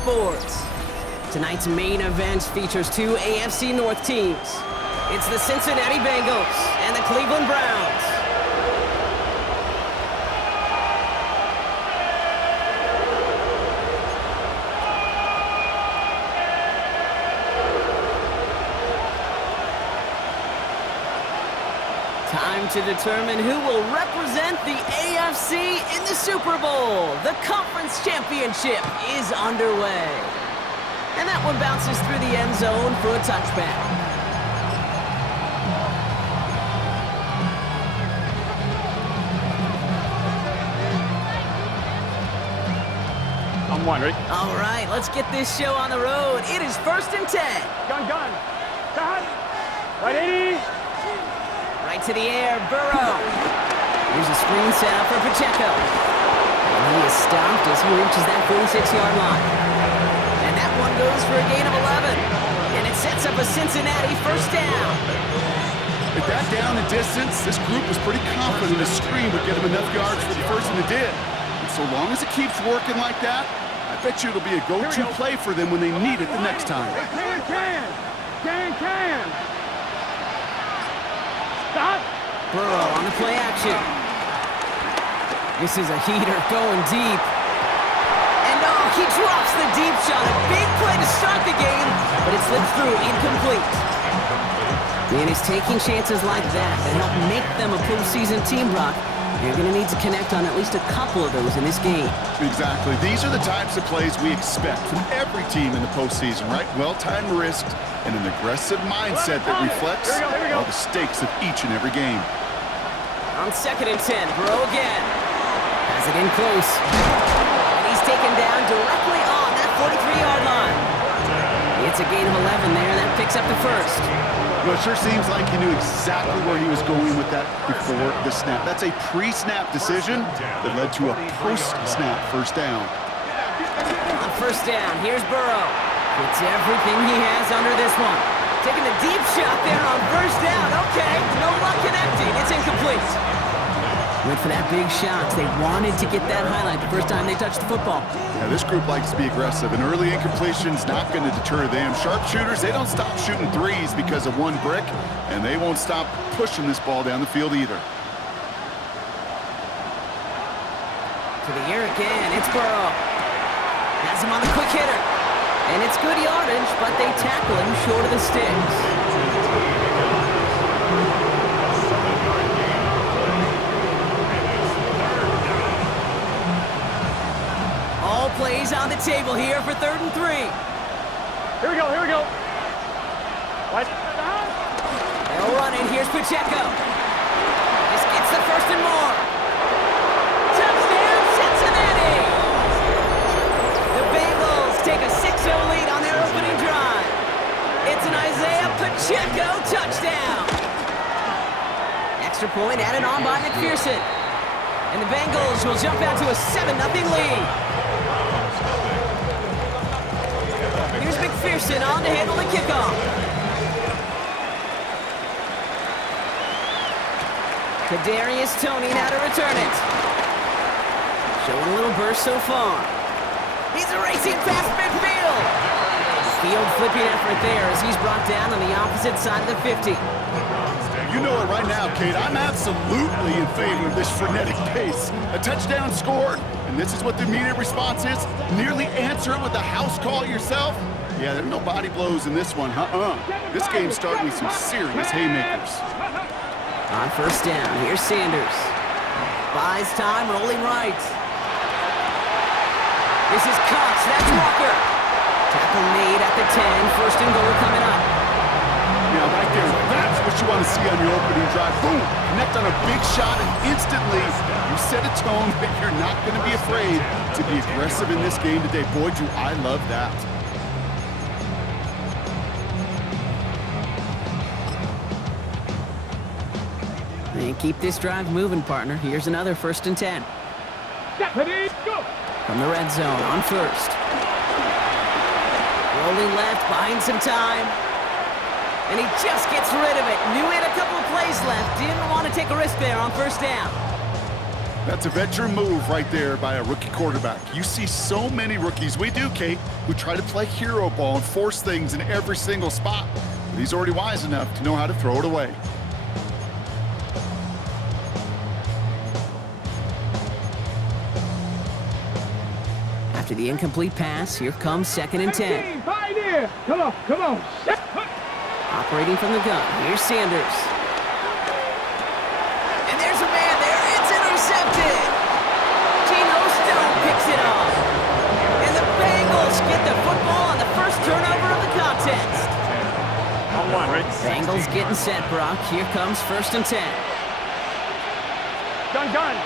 sports. Tonight's main event features two AFC North teams. It's the Cincinnati Bengals and the Cleveland Browns. Time to determine who will represent the AFC in the Super Bowl. The conference championship is underway. And that one bounces through the end zone for a touchback. I'm one, ready? All right, let's get this show on the road. It is 1st and 10. Gun. Cut. Ready? Right to the air, Burrow. Here's a screen set up for Pacheco. And he is stopped as he reaches that 46-yard line. And that one goes for a gain of 11. And it sets up a Cincinnati first down. At that down and distance, this group was pretty confident the screen would get them enough yards for the first one it did. And so long as it keeps working like that, I bet you it'll be a go-to play for them when they need it the next time. Can. Stop. Burrow on the play action. This is a heater going deep. And he drops the deep shot. A big play to start the game, but it slips through incomplete. And it's taking chances like that help make them a postseason team, Brock. You're going to need to connect on at least a couple of those in this game. Exactly. These are the types of plays we expect from every team in the postseason, right? Well-timed risks and an aggressive mindset that reflects all the stakes of each and every game. On 2nd and 10, Burrow again. Has it in close. And he's taken down directly on that 43-yard line. It's a gain of 11 there. That picks up the first. Well, it sure seems like he knew exactly where he was going with that before the snap. That's a pre-snap decision that led to a post-snap first down. On 1st down, here's Burrow. Puts everything he has under this one. Taking the deep shot there on 1st down. Okay, no luck connecting. It's incomplete. Went for that big shot. They wanted to get that highlight the first time they touched the football. Yeah, this group likes to be aggressive, and early incompletion's not going to deter them. Sharpshooters, they don't stop shooting threes because of one brick, and they won't stop pushing this ball down the field either. To the air again, it's Burrow. Has him on the quick hitter. And it's good yardage, but they tackle him short of the sticks. All plays on the table here for 3rd and 3. Here we go. What? They'll run it. Here's Pacheco. This gets the 1st and more. Touchdown, Cincinnati! The Bengals take a 6-0 lead on their opening drive. It's an Isaiah Pacheco touchdown. Extra point added on by McPherson. And the Bengals will jump out to a 7-0 lead. Here's McPherson on to handle the kickoff. Kadarius Toney now to return it. Showing a little burst so far. He's racing past midfield. Field flipping effort there as he's brought down on the opposite side of the 50. You know it right now, Kate. I'm absolutely in favor of this frenetic pace. A touchdown scored, and this is what the immediate response is. Nearly answer it with a house call yourself. Yeah, there are no body blows in this one. This game's starting with some serious haymakers. On 1st down, here's Sanders. Buys time, rolling right. This is Cox, that's Walker. Tackle made at the 10, 1st and goal coming up. Yeah, right there, that's what you want to see on your opening drive. Boom, connect on a big shot, and instantly you set a tone that you're not going to be afraid to be aggressive in this game today. Boy, do I love that. And keep this drive moving, partner. Here's another 1st and 10. Deputy, go! From the red zone on 1st. Rolling left, buying some time. And he just gets rid of it. Knew he had a couple of plays left. Didn't want to take a risk there on 1st down. That's a veteran move right there by a rookie quarterback. You see so many rookies, we do, Kate, who try to play hero ball and force things in every single spot. But he's already wise enough to know how to throw it away. After the incomplete pass, here comes 2nd and 10. Pioneer! Come on, come on. Operating from the gun, here's Sanders. And there's a man there, it's intercepted! Geno Stone picks it off. And the Bengals get the football on the first turnover of the contest. On one, right? Bengals getting set, Brock. Here comes 1st and 10. Gun.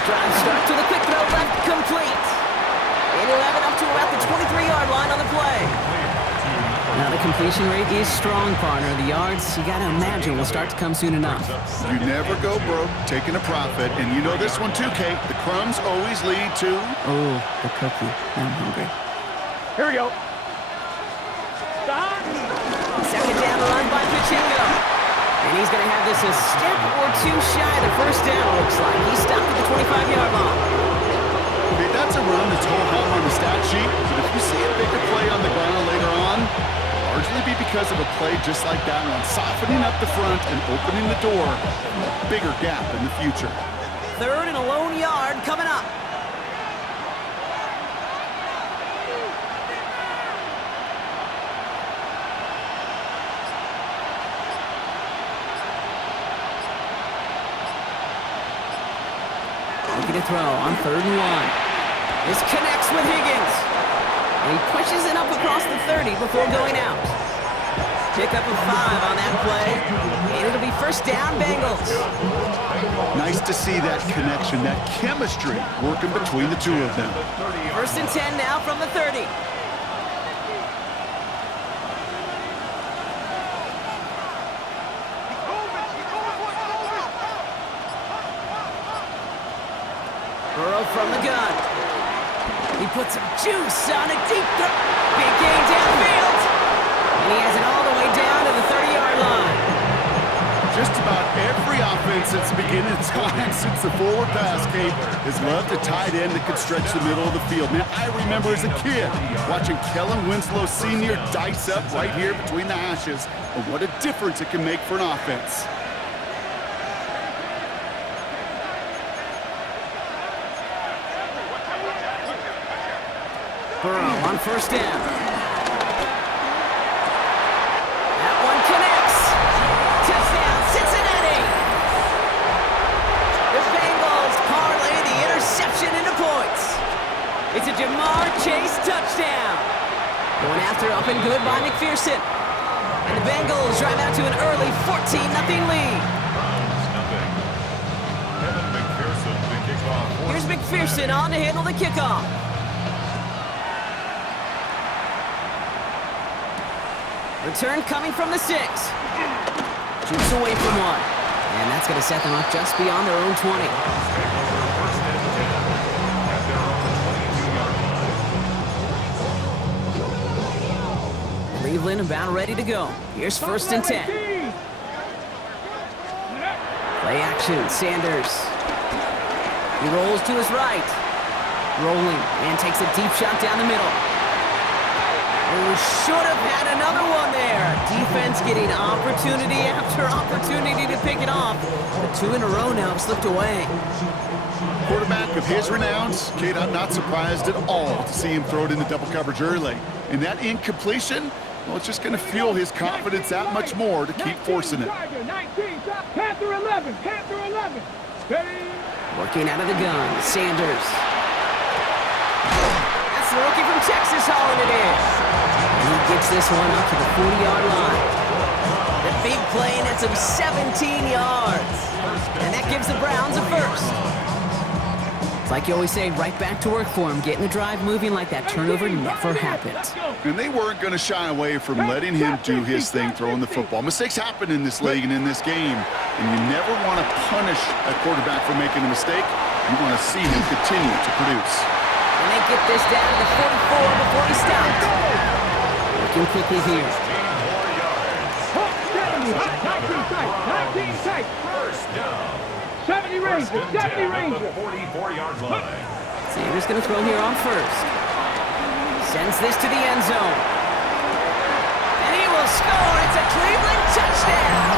Drive start to the quick throw left, complete. And he'll have it up to about the 23-yard line on the play. Now the completion rate is strong, partner. The yards, you gotta imagine, will start to come soon enough. You never go broke taking a profit, and you know this one too, Kate. The crumbs always lead to... Oh, the cookie. I'm hungry. Here we go. 2nd down, run by Pacheco. And he's going to have this a step or two shy of the first down, looks like. He stopped at the 25-yard line. Okay, that's a run that's all home on the stat sheet, but if you see a bigger play on the ground later on, it'll largely be because of a play just like that one, softening up the front and opening the door for a bigger gap in the future. 3rd and a lone yard coming up. Looking to throw on 3rd and 1. This connects with Higgins. And he pushes it up across the 30 before going out. Pick up a 5 on that play. And it'll be 1st down, Bengals. Nice to see that connection, that chemistry working between the two of them. 1st and 10 now from the 30. Burrow from the gun. He puts some juice on a deep throw. Big gain downfield. And he has it all the way down to the 30-yard line. Just about every offense that's beginning time since the forward pass, Kate, has loved a tight end that could stretch the middle of the field. Man, I remember as a kid watching Kellen Winslow Sr. dice up right here between the hashes, and what a difference it can make for an offense. Burrow on 1st down. That one connects. Touchdown, Cincinnati. The Bengals parlay the interception into points. It's a Jamar Chase touchdown. Going after up and good by McPherson. And the Bengals drive out to an early 14-0 lead. Here's McPherson on to handle the kickoff. Return coming from the 6. Shoots away from 1. And that's going to set them up just beyond their own 20. Cleveland about ready to go. Here's 1st and 10. Play action, Sanders. He rolls to his right. Rolling and takes a deep shot down the middle. Oh, should have had another one there. Defense getting opportunity after opportunity to pick it off. But 2 in a row now have slipped away. Quarterback of his renowns, Kate, I'm not surprised at all to see him throw it into double coverage early. And that incompletion, well, it's just going to fuel his confidence that much more to keep forcing it. Panther 11. Working out of the gun, Sanders. That's the rookie from Texas hauling it in. And he gets this one up to the 40-yard line. The big play, and it's of 17 yards. And that gives the Browns a 1st. It's like you always say, right back to work for him, getting the drive moving like that turnover never happened. And they weren't going to shy away from letting him do his thing throwing the football. Mistakes happen in this league and in this game. And you never want to punish a quarterback for making a mistake. You want to see him continue to produce. And they get this down to the 44 before he stopped. Looking quickly here. 19 tight. First down. 70 Rangers, 70 Rangers. 44-yard line. Sanders going to throw here on first. Sends this to the end zone. And he will score. It's a Cleveland touchdown.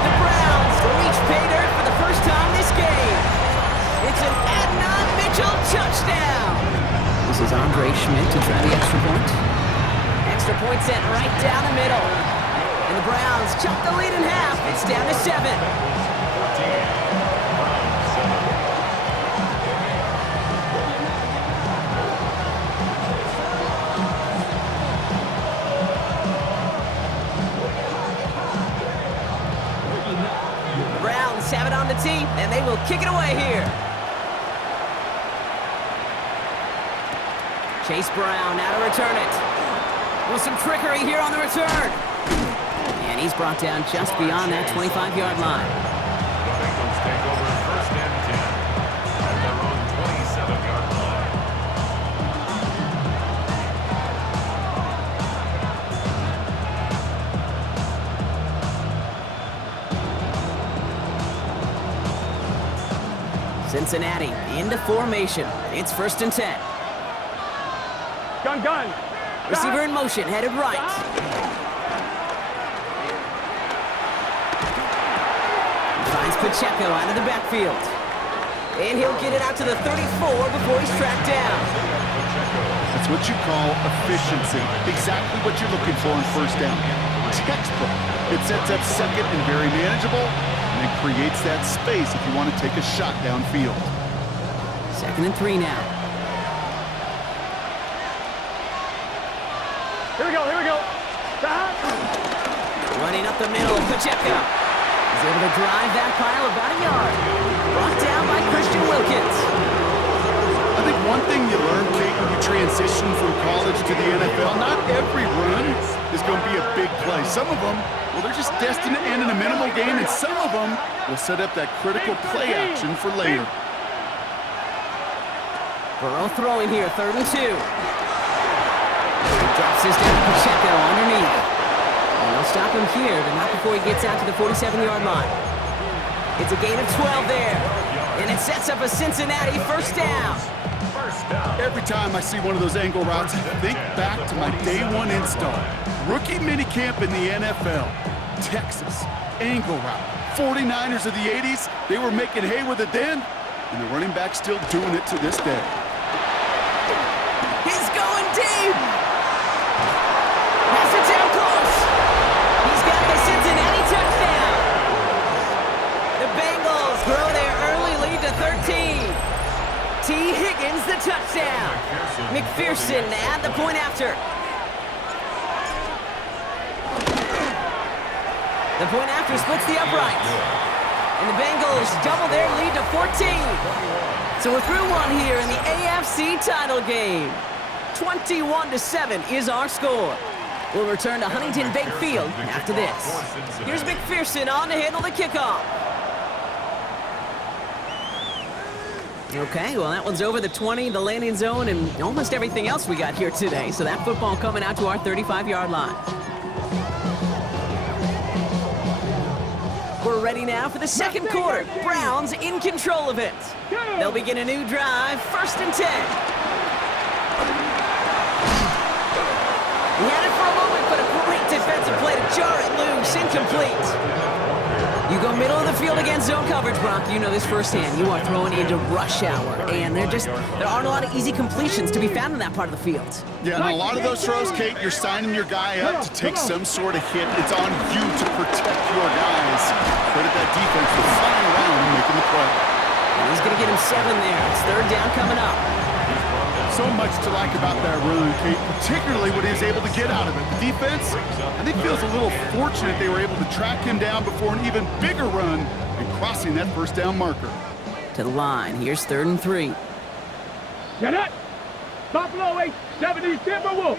The Browns reach pay dirt for the first time this game. It's an Adnan Mitchell touchdown. This is Andre Schmidt to try the extra point. Extra point sent right down the middle. And the Browns chop the lead in half. It's down to 7. Have it on the tee, and they will kick it away here. Chase Brown now to return it. With some trickery here on the return. And he's brought down just beyond that 25-yard line. The Bengals take over first and 10 at their own 27-yard line. Cincinnati into formation. It's first and 10. Gun. Receiver in motion, headed right. Finds Pacheco out of the backfield. And he'll get it out to the 34 before he's tracked down. That's what you call efficiency. Exactly what you're looking for in first down. Textbook. It sets up second and very manageable, and it creates that space if you want to take a shot downfield. 2nd and 3 now. Here we go. Running up the middle, Pacheco. He's able to drive that pile about a yard. Brought down by Christian Wilkins. I think one thing you learn, Kate, when you transition from college to the NFL, not every run is going to be a big play. Some of them, well, they're just destined to end in a minimal gain, and some of them will set up that critical play action for later. Burrow throwing here, 3rd and 2. He drops this down to Pacheco underneath. And they'll stop him here, but not before he gets out to the 47-yard line. It's a gain of 12 there. And it sets up a Cincinnati first down. Every time I see one of those angle routes, I think back to my day one install. Rookie minicamp in the NFL. Texas, angle route. 49ers of the 80s, they were making hay with it then, and the running back's still doing it to this day. He's going deep. Pass it down close. He's got the Cincinnati touchdown. The Bengals grow their early lead to 13. T. Higgins the touchdown. McPherson at the point after. The point after splits the upright. And the Bengals double their lead to 14. So we're through one here in the AFC title game. 21-7 is our score. We'll return to Huntington Bank Field after this. Here's McPherson on to handle the kickoff. Okay, well, that one's over the 20, the landing zone, and almost everything else we got here today. So that football coming out to our 35-yard line. We're ready now for the second quarter. Browns in control of it. They'll begin a new drive, 1st and 10. He had it for a moment, but a great defensive play to jar it loose, incomplete. You go middle of the field against zone coverage, Brock. You know this firsthand. You are throwing into rush hour, and there aren't a lot of easy completions to be found in that part of the field. Yeah, and a lot of those throws, Kate, you're signing your guy up to take some sort of hit. It's on you to protect your guys. Credit that defense for flying around and making the play. And he's going to get him 7 there. It's 3rd down coming up. So much to like about that run, Kate, particularly what he was able to get out of it. The defense, I think, feels a little fortunate they were able to track him down before an even bigger run and crossing that first down marker. To the line. Here's 3rd and 3. Get it. Buffalo 8, 70 Timberwolves.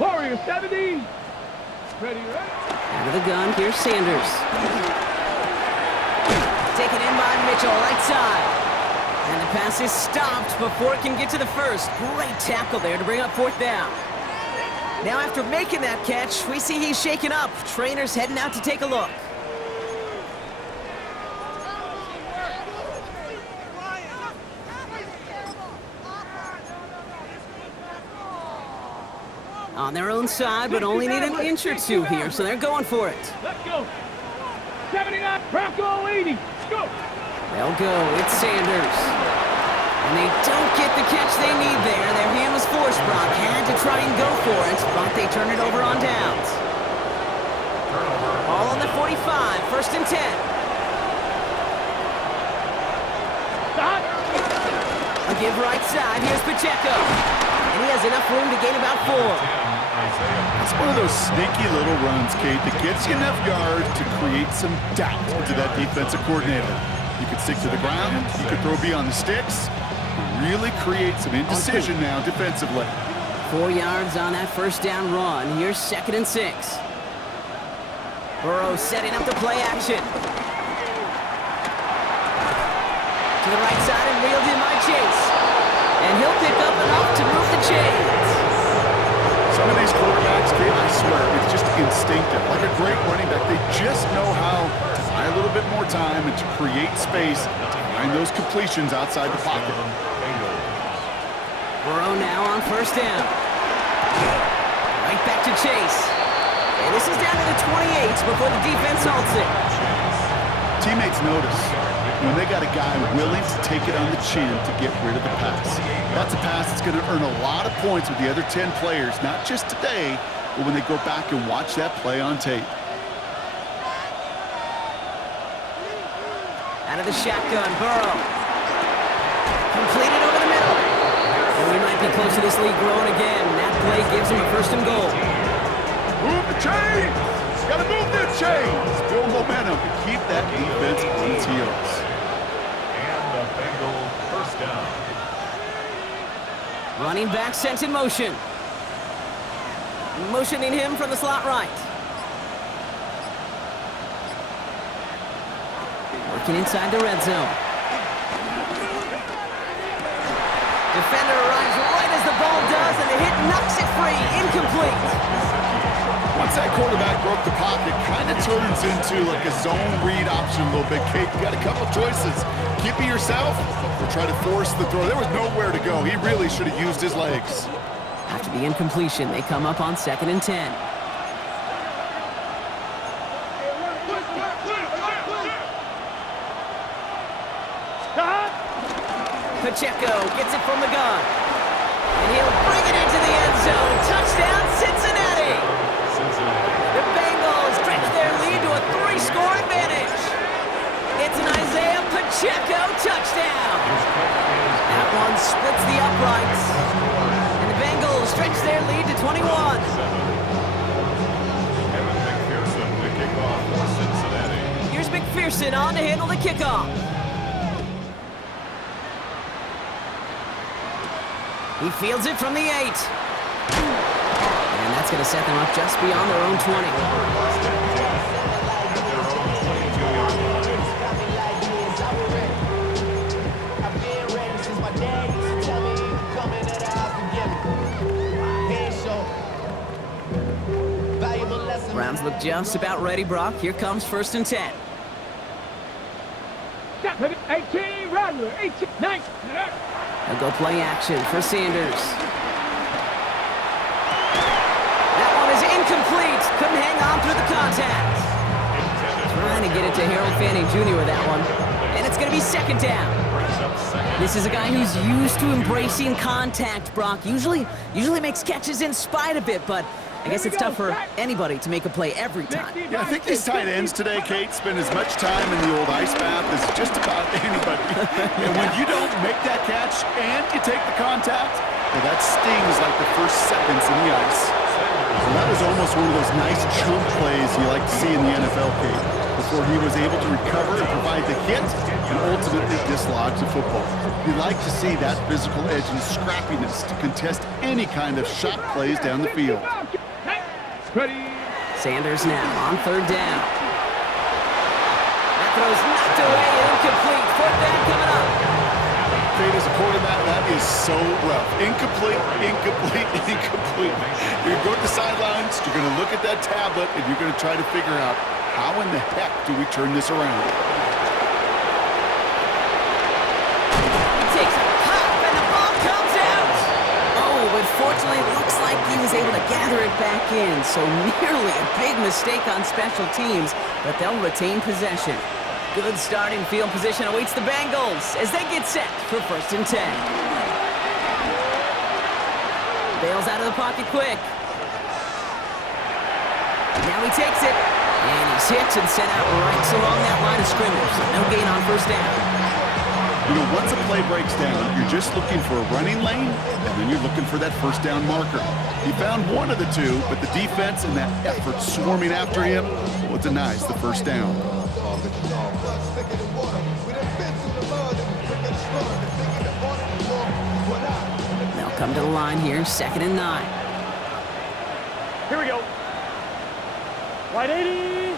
Warriors 70. Ready, right? Out of the gun. Here's Sanders. Taken in by Mitchell, right side. And the pass is stopped before it can get to the first. Great tackle there to bring up 4th down. Now after making that catch, we see he's shaken up. Trainer's heading out to take a look. On their own side, but only need an inch or two here, so they're going for it. Let's go. 79, Bronco 80. Go. They'll go. It's Sanders. And they don't get the catch they need there. Their hand was forced. Brock had to try and go for it, but they turn it over on downs. Ball on the 45, 1st and 10. Stop. A give right side. Here's Pacheco. And he has enough room to gain about 4. It's one of those sneaky little runs, Kate, that gets you enough yards to create some doubt into that defensive coordinator. You could stick to the ground, you could throw beyond the sticks, really create some indecision now defensively. 4 yards on that 1st down run. Here's 2nd and 6. Burrow setting up the play action. To the right side and reeled in by Chase. And he'll pick up enough to move the chains. Some of these quarterbacks, Kate, I swear, it's just instinctive. Like a great running back, they just know how to buy a little bit more time and to create space to find those completions outside the pocket. Burrow now on 1st down. Right back to Chase. And this is down to the 28 before the defense halts it. Teammates notice when they got a guy willing to take it on the chin to get rid of the pass. That's a pass that's going to earn a lot of points with the other 10 players, not just today, but when they go back and watch that play on tape. Out of the shotgun, Burrow. Completed over the middle. And we might be close to this lead growing again. That play gives him a 1st and goal. Move the chains! Got to move the chains! Build momentum to keep that defense on its heels. And the Bengal 1st down. Running back sent in motion. Motioning him from the slot right. Working inside the red zone. Defender arrives right as the ball does, and the hit knocks it free. Incomplete. Once that quarterback broke the pocket, kind of turns into like a zone read option a little bit. Kate, you got a couple choices. Keep it yourself or try to force the throw. There was nowhere to go. He really should have used his legs. After the incompletion, they come up on 2nd and 10. Pacheco gets it from the gun. And he'll bring it into the end zone. Touchdown, Cincinnati! The Bengals stretch their lead to a 3-score advantage. It's an Isaiah Pacheco touchdown. That one splits the uprights. And the Bengals stretch their lead to 21. The kickoff for Cincinnati. Here's McPherson on to handle the kickoff. He fields it from the 8. And that's going to set them up just beyond their own 20. Browns look just about ready, Brock. Here comes 1st and 10. 18, Rattler, 18, 9. They'll go play action for Sanders. That one is incomplete. Couldn't hang on through the contact. Trying to get it to Harold Fanning Jr. with that one. And it's going to be 2nd down. This is a guy who's used to embracing contact, Brock. Usually makes catches in spite of it, but I guess it's tough for anybody to make a play every time. Yeah, I think these tight ends today, Kate, spend as much time in the old ice bath as just about anybody. And when you don't make that catch and you take the contact, well, that stings like the first seconds in the ice. And that was almost one of those nice chunk plays you like to see in the NFL, Kate, before he was able to recover and provide the hit and ultimately dislodge the football. You like to see that physical edge and scrappiness to contest any kind of shot plays down the field. Ready. Sanders now on 3rd down. That throw's knocked away and incomplete. 4th down coming up. Kate, as a quarterback, that is so rough. Incomplete, incomplete, incomplete. You're going to go to the sidelines, you're going to look at that tablet, and you're going to try to figure out how in the heck do we turn this around. He takes a pop, and the ball comes out. Oh, but fortunately, it looks like he was able to gather it back in. So nearly a big mistake on special teams, but they'll retain possession. Good starting field position awaits the Bengals as they get set for 1st and 10. Bails out of the pocket quick. Now he takes it, and he's hit and sent out right along that line of scrimmage. So no gain on 1st down. You know, once a play breaks down, you're just looking for a running lane, and then you're looking for that 1st down marker. He found one of the two, but the defense and that effort swarming after him, well, it denies the 1st down. They'll come to the line here, 2nd and 9. Here we go. Right 80.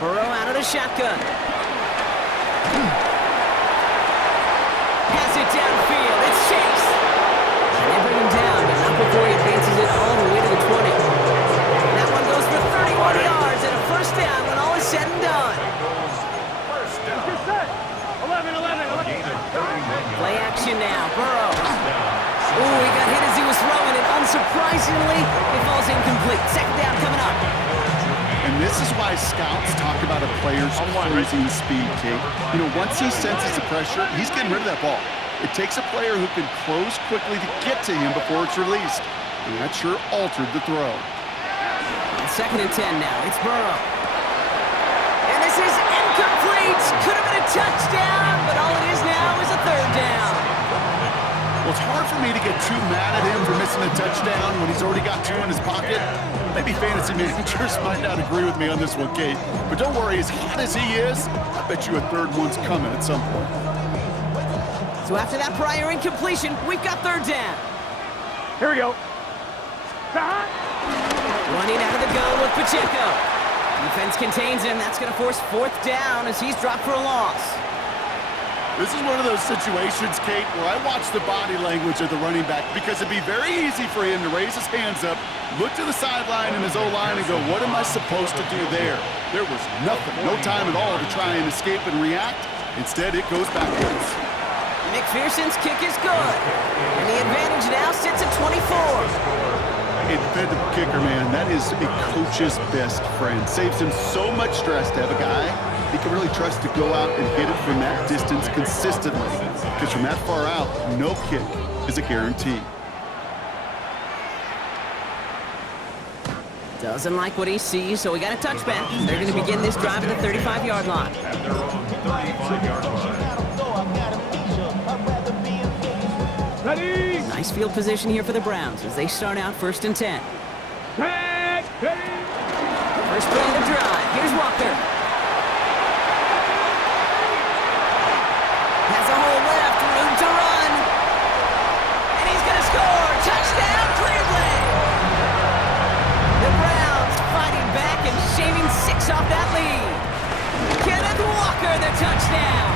Burrow out of the shotgun. Has it downfield. It's Chase. And they bring him down, but not before he advances it all the way to the 20. That one goes for 31 yards and a 1st down when all is said and done. First down. Get set. 11, 11, 11. Play action now. Burrow. Ooh, he got hit as he was throwing it. Unsurprisingly, it falls incomplete. 2nd down coming up. And this is why scouts talk about a player's closing speed, Kate. You know, once he senses the pressure, he's getting rid of that ball. It takes a player who can close quickly to get to him before it's released. And that sure altered the throw. And 2nd and 10 now. It's Burrow. And this is incomplete. Could have been a touchdown, but all it is now is a 3rd down. Well, it's hard for me to get too mad at him for missing a touchdown when he's already got 2 in his pocket. Maybe fantasy managers might not agree with me on this one, Kate. But don't worry, as hot as he is, I bet you a 3rd one's coming at some point. So after that prior incompletion, we've got 3rd down. Here we go. Behind. Running out of the gun with Pacheco. Defense contains him. That's going to force 4th down as he's dropped for a loss. This is one of those situations, Kate, where I watch the body language of the running back because it'd be very easy for him to raise his hands up, look to the sideline in his O-line and go, what am I supposed to do there? There was nothing, no time at all to try and escape and react. Instead, it goes backwards. McPherson's kick is good. And the advantage now sits at 24. A dependable kicker, man, that is a coach's best friend. Saves him so much stress to have a guy he can really trust to go out and hit it from that distance consistently. Because from that far out, no kick is a guarantee. Doesn't like what he sees, so we got a touchback. They're going to begin this drive at the 35-yard line. At their own 35-yard line. Ready. Nice field position here for the Browns as they start out 1st and 10. Back. Ready. First play of the drive. Here's Walker. Has a hole left, room to run. And he's going to score. Touchdown, Cleveland. The Browns fighting back and shaving 6 off that lead. Kenneth Walker, the touchdown.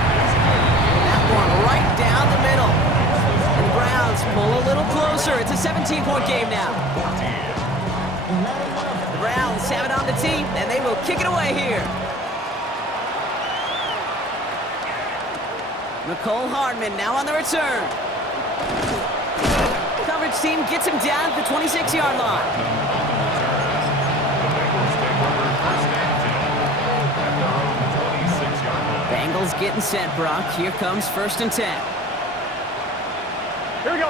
That one right down the middle. And the Browns pull a little closer. It's a 17-point game now. The Browns have it on the tee, and they will kick it away here. Nicole Hardman now on the return. Coverage team gets him down at the 26-yard line. Bengals getting set, Brock. Here comes 1st and 10. Here we go.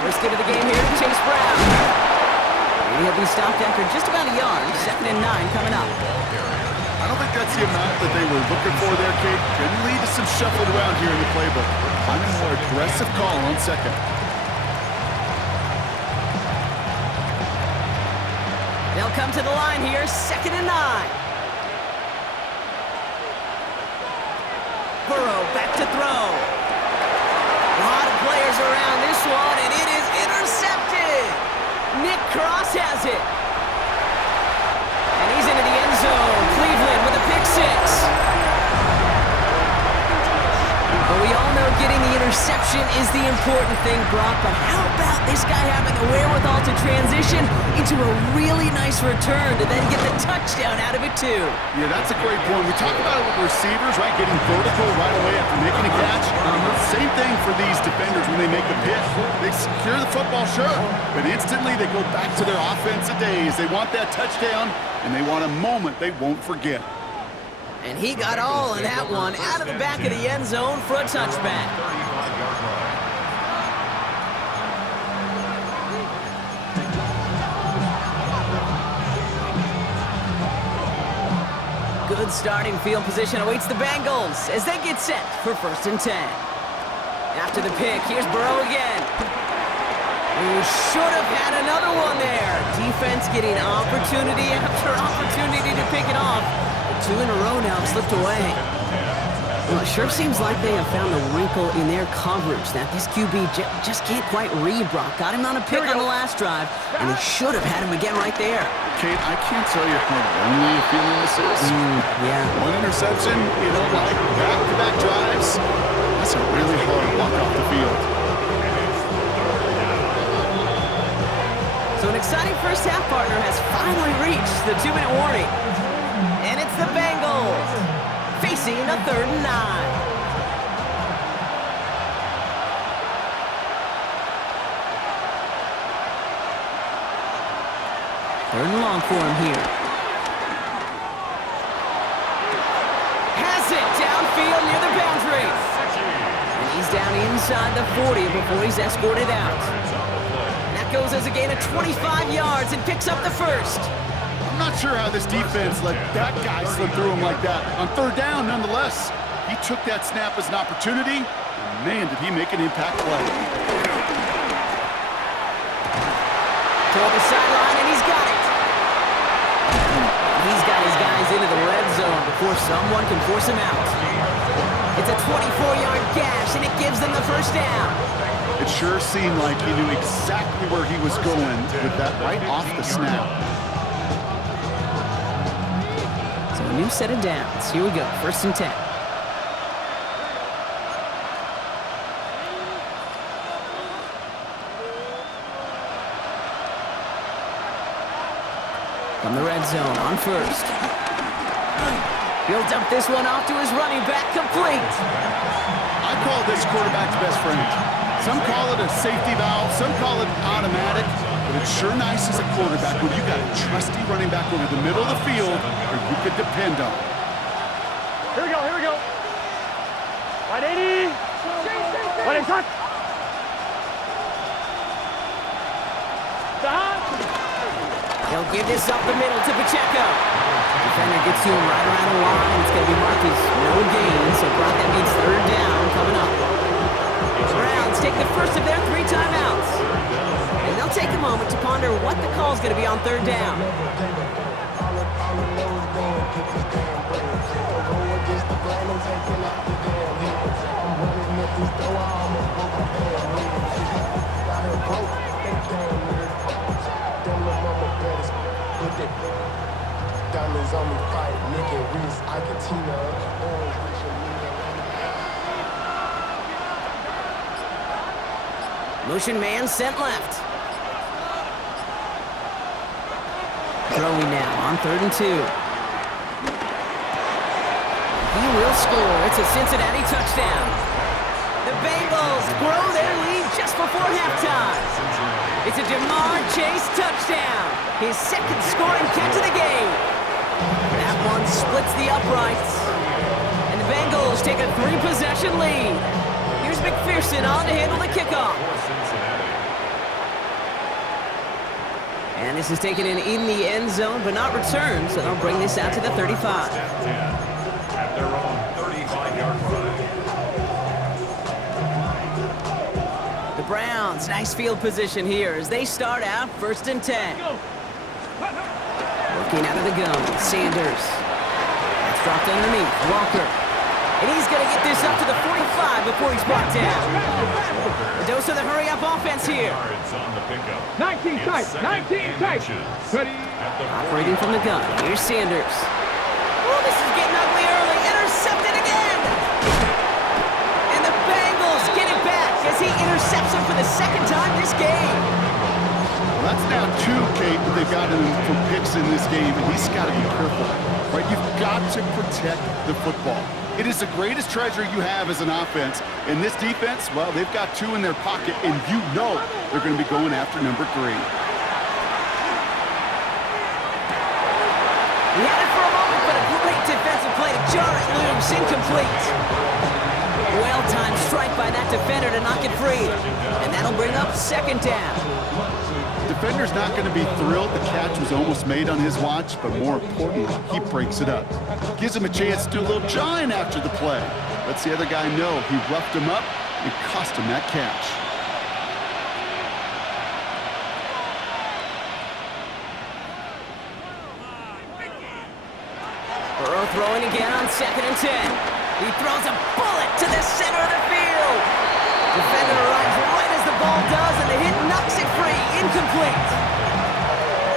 First get of the game here to Chase Brown. And he'll be stopped after just about a yard. 2nd and 9 coming up. I don't think that's the amount that they were looking for there, Kate. Could lead to some shuffling around here in the playbook. I'm a more aggressive call on 2nd. They'll come to the line here, 2nd and 9. Burrow back to throw. A lot of players around this one, and it is intercepted. Nick Cross has it. And he's into the end zone. Cleveland with a pick 6. though, getting the interception is the important thing, Brock, but how about this guy having the wherewithal to transition into a really nice return to then get the touchdown out of it, too? Yeah, that's a great point. We talk about it with receivers, right, getting vertical right away after making a catch. Same thing for these defenders when they make the pitch. They secure the football, sure, but instantly they go back to their offensive days. They want that touchdown, and they want a moment they won't forget. And he got all of that one out of the back of the end zone for a touchback. 35-yard line. Good starting field position awaits the Bengals as they get set for 1st and 10. After the pick, here's Burrow again. Who should have had another one there. Defense getting opportunity after opportunity to pick it off. But 2 in a row now slipped away. Well, it sure seems like they have found a wrinkle in their coverage that this QB just can't quite read, Brock. Got him on a pick on the last drive, and he should have had him again right there. Kate, I can't tell you how lonely a feeling this is. Yeah. One interception, like back-to-back drives. That's a really hard walk off the field. So an exciting first half partner has finally reached the 2-minute warning. And it's the Bengals facing a 3rd and 9. 3rd and long for him here. Has it downfield near the boundary. And he's down inside the 40 before he's escorted out. And that goes as a gain of 25 yards and picks up the first. I'm not sure how this defense let that guy slip through him like that. On 3rd down, nonetheless, he took that snap as an opportunity, and man, did he make an impact play. Toward the sideline, and he's got it. He's got his guys into the red zone before someone can force him out. It's a 24-yard gash, and it gives them the first down. It sure seemed like he knew exactly where he was going with that right off the snap. So a new set of downs. Here we go, 1st and 10. From the red zone on 1st. He'll dump this one off to his running back, complete. I call this quarterback's best friend. Some call it a safety valve, some call it automatic, but it's sure nice as a quarterback when you got a trusty running back over the middle of the field who you could depend on. Here we go, here we go. 180. 180, touch. He'll give this up the middle to Pacheco. Defender gets to him right around the line. It's going to be marked as no gain, so Brock, that means 3rd down coming up. The Browns take the first of their 3 timeouts. And they'll take a moment to ponder what the call is going to be on 3rd down. Diamonds on me fight, nigga, wrist, Argentina, Motion man sent left. Throwing now on 3rd and 2. He will score. It's a Cincinnati touchdown. The Bengals grow their lead just before halftime. It's a Jamar Chase touchdown. His 2nd scoring catch of the game. That one splits the uprights. And the Bengals take a 3-possession lead. Here's McPherson on to handle the kickoff. And this is taken in the end zone, but not returned, so they'll bring this out to the 35. At their own 35-yard line. The Browns, nice field position here as they start out 1st and 10. Working out of the gun, Sanders. That's dropped underneath, Walker. And he's going to get this up to the 45 before he's brought down. The dose of the hurry-up offense here. 19 tight, 19 tight. Ready. Operating from the gun, here's Sanders. Oh, this is getting ugly early. Intercepted again. And the Bengals intercepts him for the second time this game. Well, that's now 2, Kate, that they've gotten him for picks in this game, and he's got to be careful, right? You've got to protect the football. It is the greatest treasure you have as an offense. And this defense, well, they've got 2 in their pocket, and you know they're going to be going after number 3. He had it for a moment, but a great defensive play to jar it loose. Incomplete. Well-timed strike by that defender to knock it free. And that'll bring up second down. Defender's not going to be thrilled the catch was almost made on his watch, but more importantly, he breaks it up. Gives him a chance to do a little jawing after the play. Lets the other guy know he roughed him up and cost him that catch. Burrow throwing again on 2nd and 10. He throws a bullet to the center of the field. Defender arrives right as the ball does, and the hit knocks it free. Incomplete.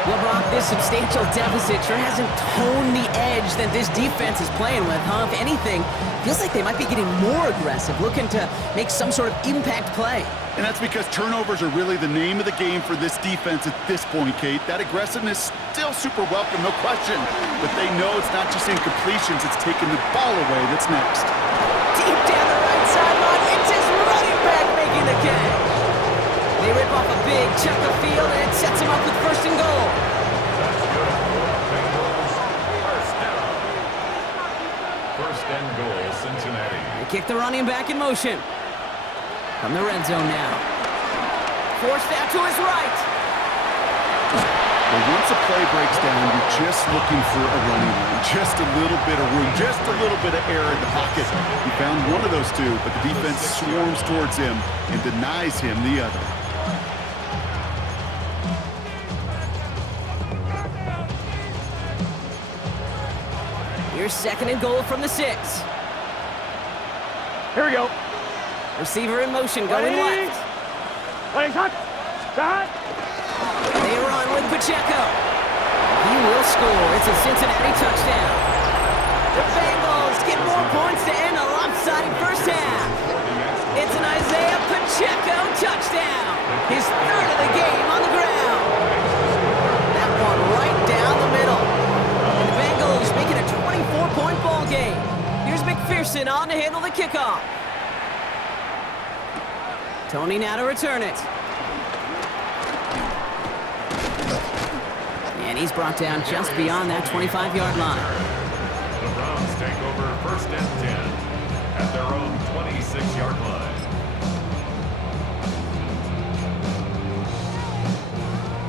LeBron, this substantial deficit sure hasn't toned the edge that this defense is playing with, huh? If anything, feels like they might be getting more aggressive, looking to make some sort of impact play. And that's because turnovers are really the name of the game for this defense at this point, Kate. That aggressiveness still super welcome, no question. But they know it's not just incompletions, it's taking the ball away that's next. Deep down the right sideline, it's his running back making the catch. They rip off a big chunk of field, and it sets him up with 1st and goal. That's good. Bengals, first down. 1st and goal, Cincinnati. They kick the running back in motion. From the red zone now. Forced out to his right. Well, once a play breaks down, you're just looking for a running lane. Just a little bit of room, just a little bit of air in the pocket. He found one of those 2, but the defense swarms towards him and denies him the other. Here's 2nd and goal from the 6. Here we go. Receiver in motion, going left. Playing hot. Shot. They run with Pacheco. He will score. It's a Cincinnati touchdown. The Bengals get more points to end a lopsided first half. It's an Isaiah Pacheco touchdown. His 3rd of the game on the ground. That one right down the middle. And the Bengals make it a 24-point ball game. Here's McPherson on to handle the kickoff. Tony now to return it. And he's brought down just beyond that 25-yard line. The Browns take over 1st and 10 at their own 26-yard line.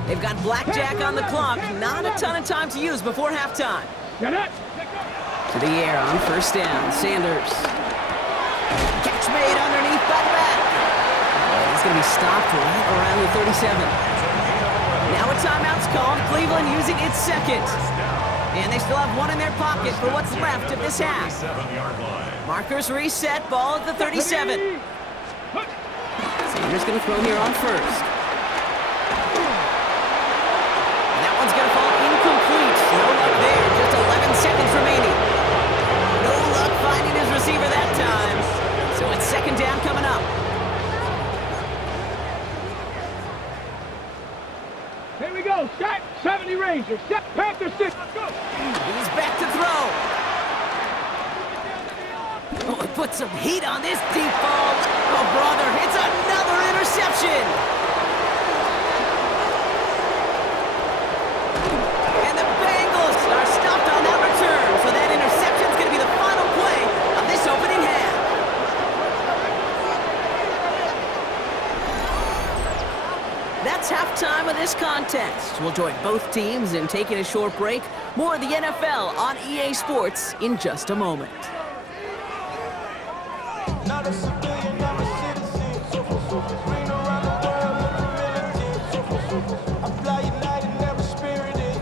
They've got blackjack on the clock. Not a ton of time to use before halftime. Get it. To the air on 1st down. Sanders. Catch made underneath by the back. He's going to be stopped right around the 37. Now a timeout's called. Cleveland using its 2nd. And they still have 1 in their pocket for what's left of this half. 37-yard line. Markers reset. Ball at the 37. Sanders going to throw here on 1st. And that one's going to fall incomplete. No luck there. Just 11 seconds remaining. No luck finding his receiver that time. So it's 2nd down coming up. Here we go. Set. 70 Rangers. Set. Panther 6. Let's go. He's back to throw. Oh, it put some heat on this deep ball. Oh, brother, it's another interception. And the Bengals are stopped on that return. So that interception's going to be the final play of this opening half. That's halftime of this contest. We'll join both teams in taking a short break. More of the NFL on EA Sports in just a moment. Not a civilian, I'm a citizen. Green around the world, militant. I fly united, never spirited.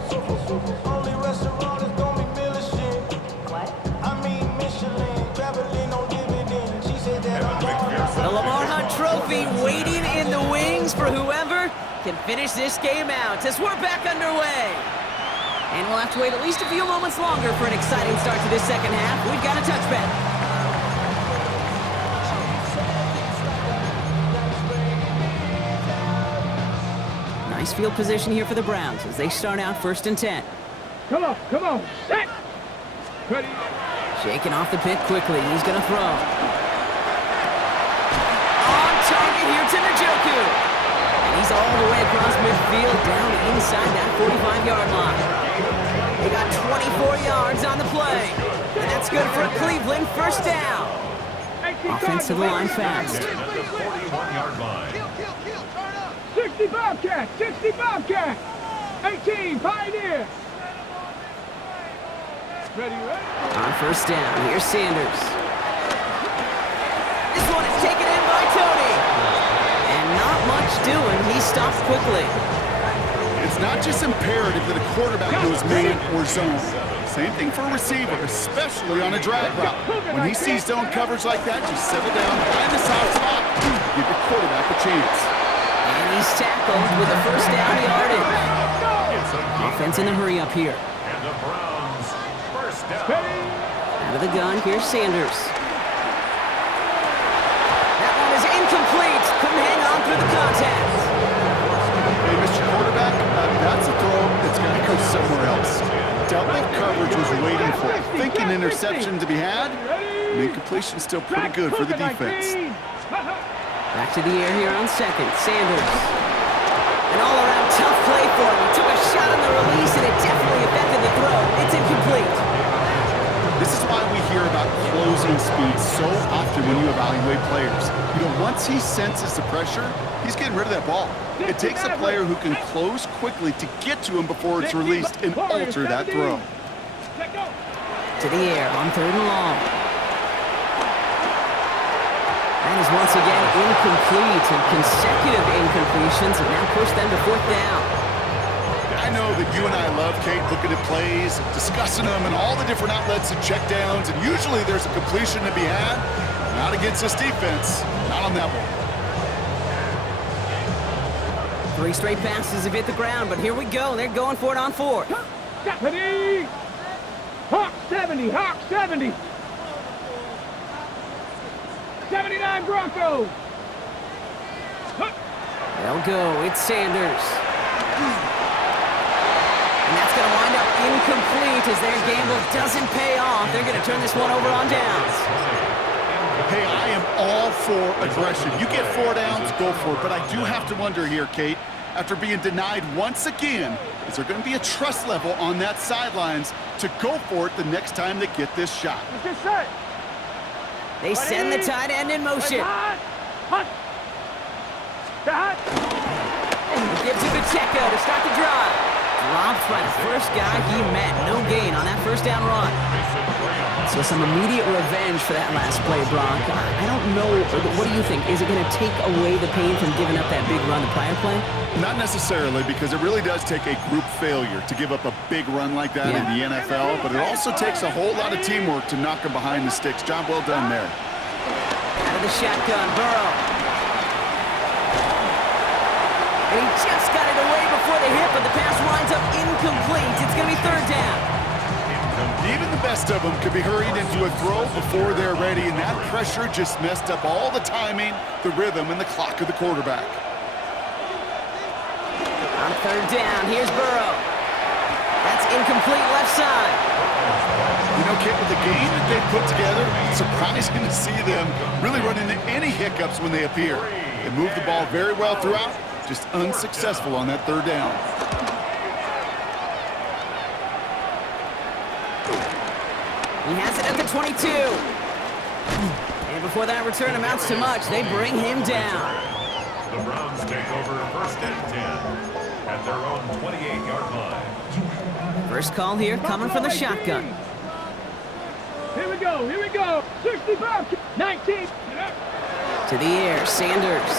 Only restaurant is gonna be Michelin. What? I mean Michelin, traveling on dividend. She said that I'm The Lamar Hunt Trophy waiting in the wings for whoever can finish this game out as we're back underway. And we'll have to wait at least a few moments longer for an exciting start to this second half. We've got a touchback. Nice field position here for the Browns as they start out 1st and 10. Come on, set. Ready. Shaking off the pick quickly. He's going to throw. On target here to Njoku. And he's all the way across midfield down inside that 45-yard line. They got 24 yards on the play. And that's good for a Cleveland 1st down. Offensive line fast. At the 41-yard line. 60 Bobcat, 60 Bobcat. 18 Pioneer. Ready. On 1st down, here's Sanders. This one is taken in by Tony. And not much doing. He stops quickly. It's not just imperative that a quarterback goes man or zone. Same thing for a receiver, especially on a drag route. When he sees zone coverage like that, just settle down, find the soft spot, give your quarterback a chance. And he's tackled with a 1st down yardage. Offense in a hurry up here. And the Browns, 1st down. Out of the gun, here's Sanders. That one is incomplete. Couldn't hang on through the contact. Hey, Mr. Quarterback, that's a throw that's going to go somewhere else. Double coverage was waiting for it. Thinking interception to be had, and incompletion still pretty good for the defense. Back to the air here on 2nd. Sanders. An all-around tough play for him. He took a shot on the release, and it definitely affected the throw. It's incomplete. This is why we hear about closing speed so often when you evaluate players. You know, once he senses the pressure, he's getting rid of that ball. It takes a player who can close quickly to get to him before it's released and alter that throw. To the air on 3rd and long. That is once again incomplete, and consecutive incompletions have now pushed them to 4th down. I know that you and I love, Kate, looking at plays, discussing them, and all the different outlets and checkdowns, and usually there's a completion to be had. Not against this defense. Not on that one. 3 straight passes have hit the ground, but here we go. They're going for it on 4th. Ready. Hawk 70, Hawk 70. 79 Broncos. They'll go. It's Sanders. And that's going to wind up incomplete as their gamble doesn't pay off. They're going to turn this one over on downs. Hey, I am all for aggression. You get 4 downs, go for it. But I do have to wonder here, Kate, after being denied once again, is there going to be a trust level on that sidelines to go for it the next time they get this shot? They send the tight end in motion. He gives it to Checo to start the drive. Dropped by the first guy he met. No gain on that 1st down run. So some immediate revenge for that last play, Brock. I don't know. What do you think? Is it going to take away the pain from giving up that big run the prior play? Not necessarily, because it really does take a group failure to give up a big run like that in the NFL, but it also takes a whole lot of teamwork to knock him behind the sticks. Job well done there. Out of the shotgun, Burrow. And he just got it away before the hit, but the pass winds up incomplete. It's going to be 3rd down. Even the best of them could be hurried into a throw before they're ready, and that pressure just messed up all the timing, the rhythm, and the clock of the quarterback. On 3rd down, here's Burrow. That's incomplete left side. You know, Kit, with the game that they put together, it's surprising to see them really run into any hiccups when they appear. They move the ball very well throughout, just unsuccessful on that 3rd down. He has it at the 22. And before that return amounts to much, they bring him down. The Browns take over 1st and 10 at their own 28-yard line. First call here coming from the shotgun. Here we go, 65, 19. To the air, Sanders.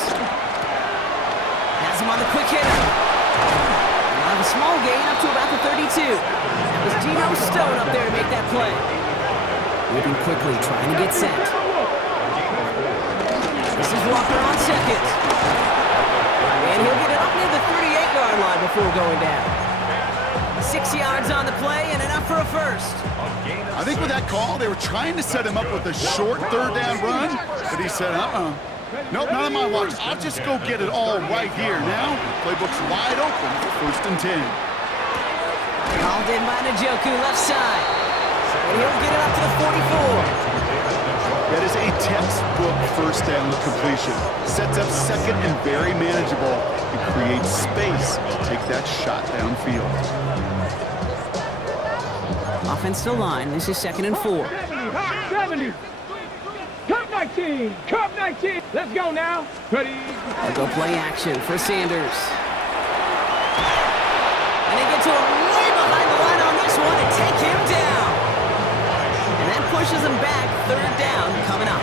Has him on the quick hitter. And on a small gain up to about the 32. That was Geno Stone up there to make that play. Moving quickly, trying to get set. This is Walker on 2nd. And he'll get it up near the 38-yard line before going down. 6 yards on the play and enough for a 1st. I think with that call, they were trying to set him up with a short 3rd down run, but he said, Nope, not on my watch. I'll just go get it all right here. Now, playbook's wide open for 1st and 10. Called in by Njoku, left side. And he'll get it up to the 44. That is a textbook 1st down completion. Sets up 2nd and very manageable. It creates space to take that shot downfield. Offensive line, this is 2nd and 4. 70. Cup 19. Cup 19. Let's go now. Ready. They'll go play action for Sanders. And they get to him way behind the line on this one and take him down. And that pushes him back. 3rd down coming up.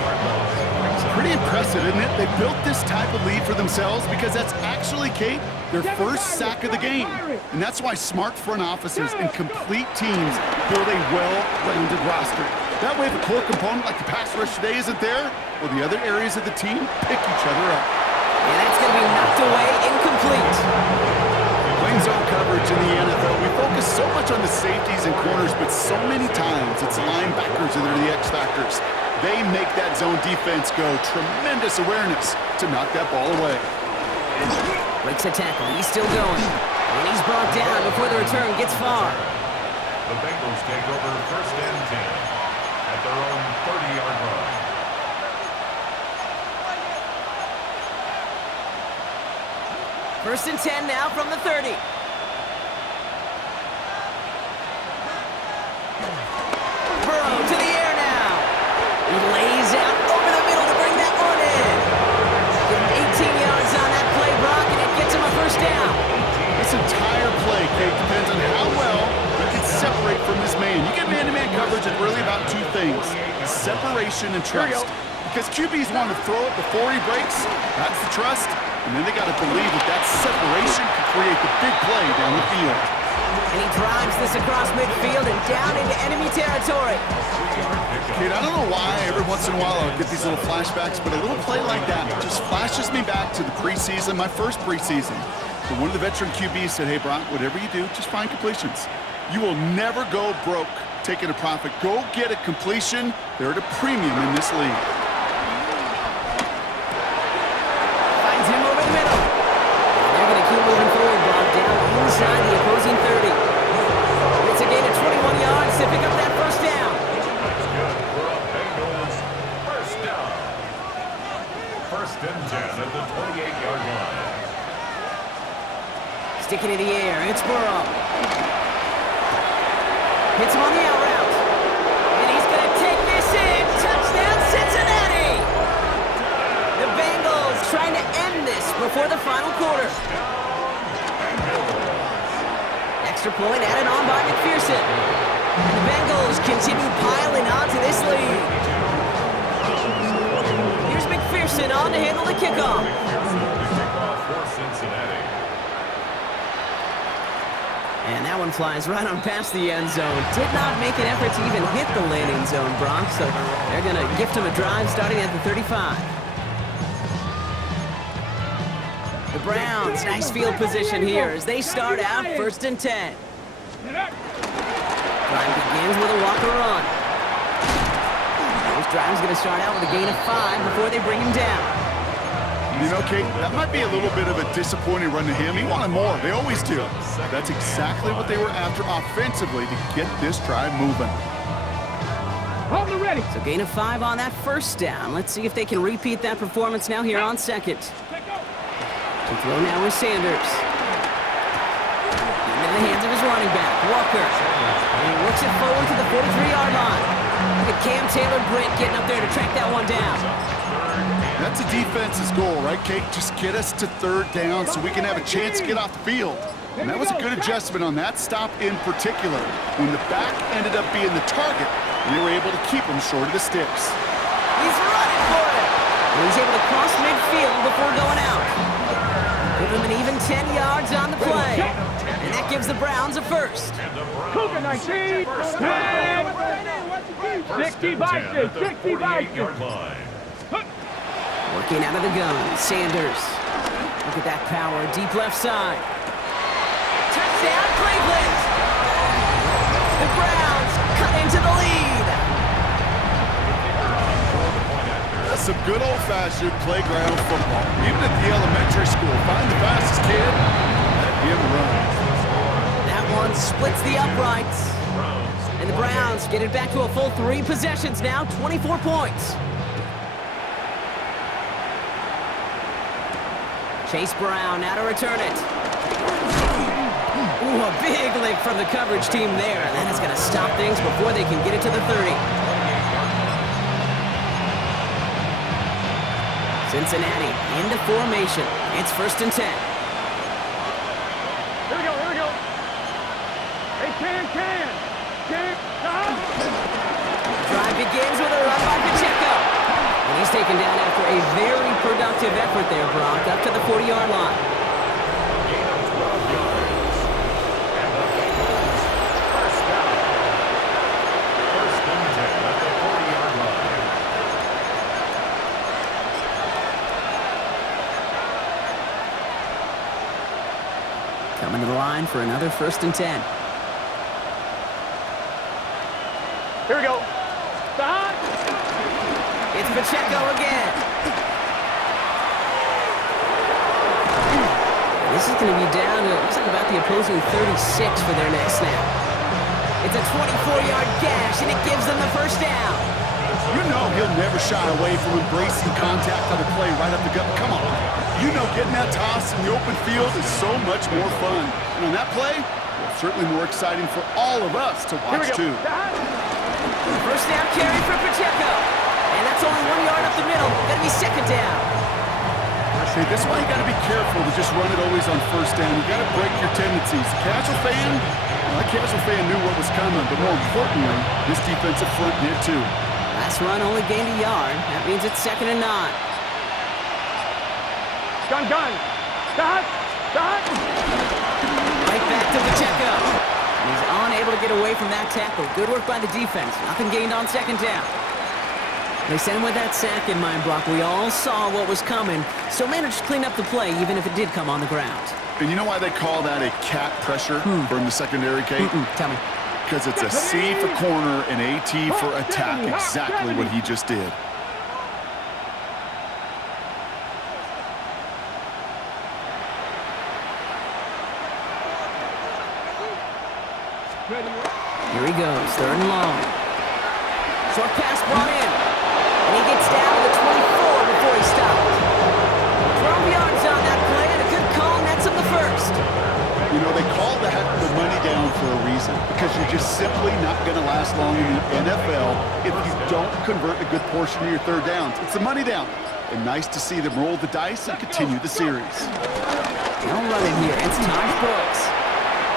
It's pretty impressive, isn't it? They built this type of lead for themselves because that's actually, Kate, their first sack of the game. And that's why smart front offices and complete teams build a well-rounded roster. That way, if a core component like the pass rush today isn't there, well, the other areas of the team pick each other up. And that's going to be knocked away, incomplete. Playing zone coverage in the NFL, we focus so much on the safeties and corners, but so many times it's linebackers that are the X factors. They make that zone defense go. Tremendous awareness to knock that ball away. Breaks a tackle. He's still going. And he's brought down before the return gets far. The Bengals take over 1st and 10 at their own 30-yard line. First and 10 now from the 30. Burrow to the air now. He lays out over the middle to bring that one in. Give him 18 yards on that play, Brock, and it gets him a 1st down. This entire play, Kate, depends on how well you can separate from this man. You get man-to-man coverage, it's really about 2 things: separation and trust. Because QBs want to throw it before he breaks. That's the trust. And then they got to believe that that separation can create the big play down the field. And he drives this across midfield and down into enemy territory. Kate, I don't know why every once in a while I'll get these little flashbacks, but a little play like that just flashes me back to the preseason, my first preseason. But one of the veteran QBs said, hey, Brock, whatever you do, just find completions. You will never go broke taking a profit. Go get a completion. They're at a premium in this league. Finds him over the middle. They're going to keep moving forward, Brock, down inside the opposing 30. It's a gain of 21 yards to pick up that 1st down. That's good for a Bengals 1st down. 1st and 10 at the 28-yard line. Sticking in the air, it's Burrow. Hits him on the out route. And he's going to take this in. Touchdown, Cincinnati! The Bengals trying to end this before the final quarter. Extra point added on by McPherson. And the Bengals continue piling on to this lead. Here's McPherson on to handle the kickoff. Kickoff for Cincinnati. And that one flies right on past the end zone. Did not make an effort to even hit the landing zone, Brock. So they're going to gift him a drive starting at the 35. The Browns, nice field position here as they start out 1st and 10. Drive begins with a walker run. This drive's going to start out with a gain of 5 before they bring him down. You know, Kate, that might be a little bit of a disappointing run to him. He wanted more. They always do. That's exactly what they were after offensively to get this drive moving. Hold it ready. So gain of 5 on that 1st down. Let's see if they can repeat that performance now here on 2nd. To throw now with Sanders. Into the hands of his running back, Walker. And he works it forward to the 43-yard line. Look at Cam Taylor-Britt getting up there to track that one down. That's a defense's goal, right, Kate? Just get us to 3rd down so we can have a chance to get off the field. And that was a good adjustment on that stop in particular, when the back ended up being the target, and they were able to keep him short of the sticks. He's running for it. And he's able to cross midfield before going out. Give him an even 10 yards on the play. And that gives the Browns a 1st. Cougar 19. 60 by 6. 60 by 6. Working out of the gun, Sanders. Look at that power, deep left side. Touchdown, Cleveland! The Browns cut into the lead. Some good old-fashioned playground football. Even at the elementary school, find the fastest kid, let him run. That one splits the uprights. And the Browns get it back to a full 3 possessions now, 24 points. Chase Brown now to return it. Ooh, a big lick from the coverage team there. And that is going to stop things before they can get it to the 30. Cincinnati into formation. It's 1st and 10. Here we go, here we go. Hey, can. Drive begins with a run by Pacheco. And he's taken down after a very productive effort there, Brock, up to the 40-yard line. Gain of 12 yards. And the Bengals first down. 1st and 10 at the 40-yard line. Coming to the line for another 1st and 10. Here we go. Stop. It's Pacheco again. This is going to be down to, looks like about the opposing 36 for their next snap. It's a 24-yard gash, and it gives them the 1st down. You know he'll never shy away from embracing contact on the play right up the gut. Come on. You know getting that toss in the open field is so much more fun. And on that play, well, certainly more exciting for all of us to watch, too. 1st down carry for Pacheco. And that's only 1 yard up the middle. Going to be 2nd down. Hey, this is why you got to be careful to just run it always on 1st down. You got to break your tendencies. The casual fan, well, that casual fan knew what was coming, but more importantly, this defensive front did too. Last run only gained a yard. That means it's 2nd and 9. Gun. Stop. Right back to Pacheco. And he's unable to get away from that tackle. Good work by the defense. Nothing gained on 2nd down. They sent him with that sack in mind, Brock. We all saw what was coming, so managed to clean up the play, even if it did come on the ground. And you know why they call that a cat pressure from the secondary, Kate? Tell me. Because it's a C for corner and a T for attack. Exactly what he just did. Here he goes, 3rd and long. Short pass brought in. And he gets down to the 24 before he stopped. 12 yards on that play, and a good call nets him the 1st. You know, they call that the money down for a reason, because you're just simply not going to last long in the NFL if you don't convert a good portion of your 3rd downs. It's the money down. And nice to see them roll the dice and continue the series. No running here. It's Taj Brooks.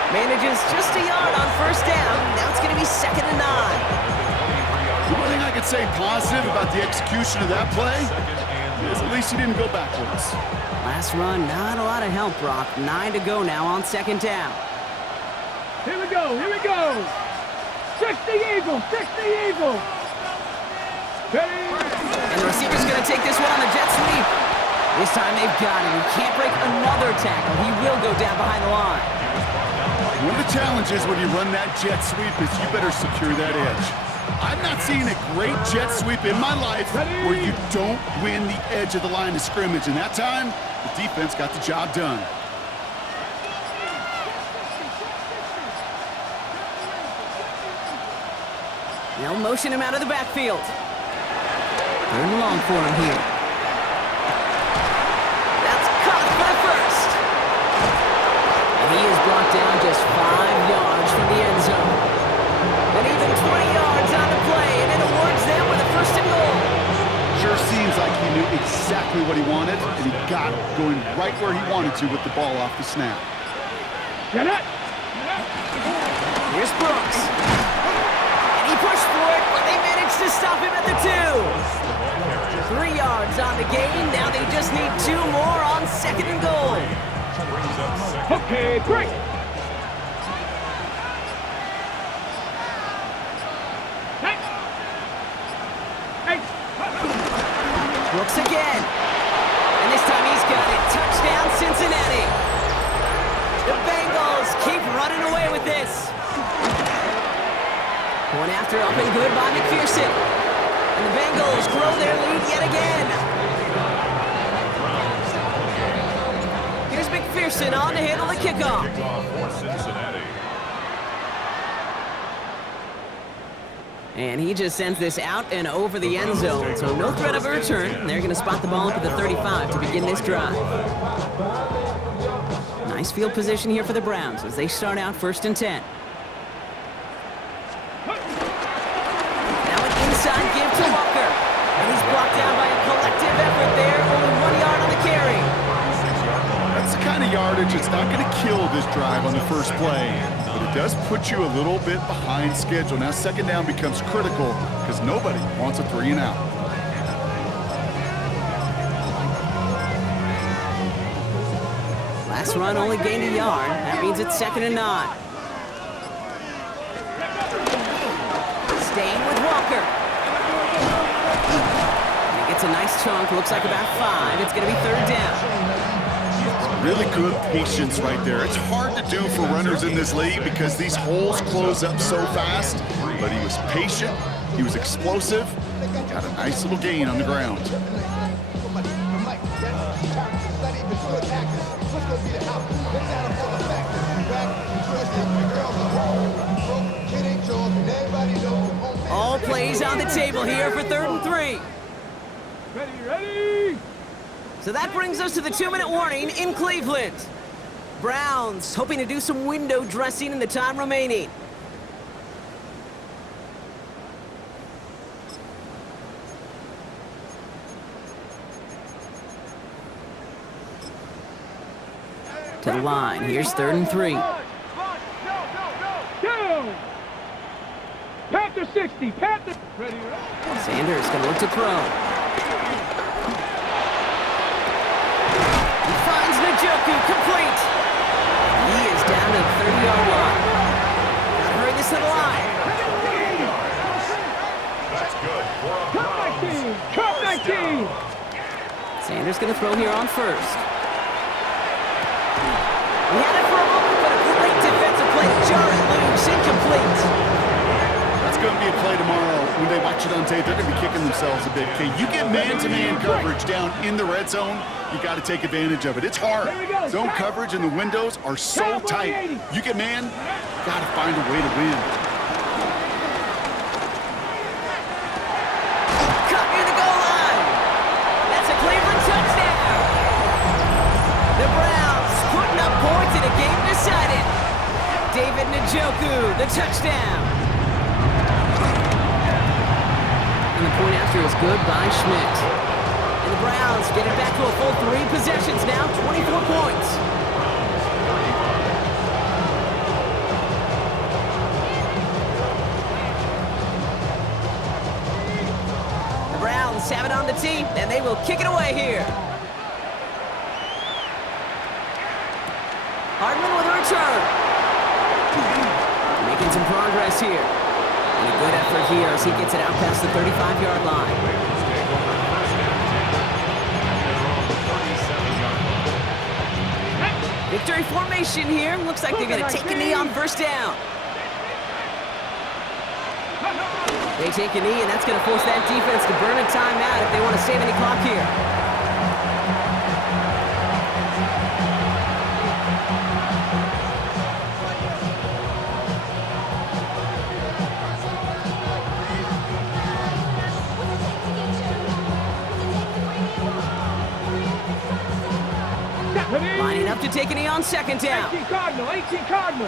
Manages just a yard on 1st down. Now it's going to be 2nd and 9. The one thing I could say positive about the execution of that play is at least he didn't go backwards. Last run, not a lot of help, Brock. 9 to go now on 2nd down. Here we go. 60 Eagles. Ready? And the receiver's going to take this one on the jet sweep. This time they've got him. He can't break another tackle. He will go down behind the line. One of the challenges when you run that jet sweep is you better secure that edge. I've not seen a great jet sweep in my life where you don't win the edge of the line of scrimmage. And that time, the defense got the job done. They'll motion him out of the backfield. 3rd and long for him here. That's caught for the 1st. And he is brought down just 5 yards from the end zone. And even 20 yards on the play, and it awards them with a 1st and goal. Sure seems like he knew exactly what he wanted, and he got it going right where he wanted to with the ball off the snap. Get it. Here's Brooks. And he pushed for it, but they managed to stop him at the 2. 3 yards on the gain. Now they just need 2 more on 2nd and goal. Okay, break. Brooks again. And this time he's got it. Touchdown, Cincinnati. The Bengals keep running away with this. Going after up and good by McPherson. And the Bengals grow their lead yet again. Pearson on to handle the kickoff. Kickoff for Cincinnati. And he just sends this out and over the end zone, so no threat of a return. They're going to spot the ball up at the 35 to begin this drive. Nice field position here for the Browns as they start out 1st and 10. Now an inside give to Walker. And he's blocked down by a collective effort there. Only 1 yard on the carry. That's the kind of yardage that's not going to kill this drive on the first play, but it does put you a little bit behind schedule. Now 2nd down becomes critical because nobody wants a 3 and out. Last run only gained a yard. That means it's 2nd and 9. Staying with Walker. And he gets a nice chunk. Looks like about 5. It's going to be 3rd down. Really good patience right there. It's hard to do for runners in this league because these holes close up so fast, but he was patient, he was explosive, got a nice little gain on the ground. All plays on the table here for 3rd and 3. Ready? So that brings us to the 2-minute warning in Cleveland. Browns hoping to do some window dressing in the time remaining. To the line. Here's 3rd and 3. Down. Panther 60. Panther. Ready? Sanders going to look to throw. Joku complete. He is down to the 30-yard line. Gotta hurry this to the line. That's good for a Cup 19. Cup 19. Sanders gonna throw here on 1st. We had it for a moment, but a great defensive play to jar it loose. Incomplete. That's going to be a play tomorrow. When they watch it on tape, they're going to be kicking themselves a bit. Okay, you get man-to-man coverage down in the red zone, you got to take advantage of it. It's hard. Zone coverage and the windows are so tight. You get man, got to find a way to win. Cut near the goal line. That's a Cleveland touchdown. The Browns putting up points in a game decided. David Njoku, the touchdown. And the point after is good by Schmidt. And the Browns get it back to a full 3 possessions now, 24 points. The Browns have it on the tee, and they will kick it away here. Hardman with a return. Making some progress here. And a good effort here as he gets it out past the 35-yard line. Victory formation here. Looks like they're going to take a knee on 1st down. They take a knee, and that's going to force that defense to burn a timeout if they want to save any clock here. Lining up to take a knee on 2nd down. 18 Cardinal. 18 Cardinal.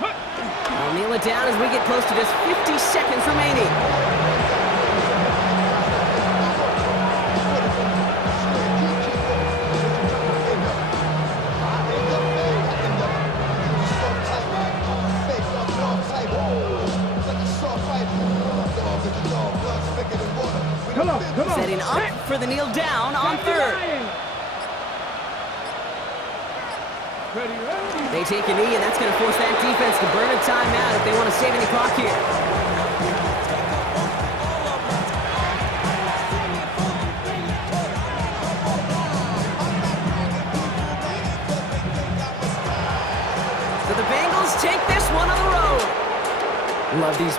I'll kneel it down as we get close to just 50 seconds remaining. Come on. Setting up for the kneel down on 3rd. Ready? They take a knee, and that's going to force that defense to burn a timeout if they want to save any clock here. So the Bengals take this one on the road. Love these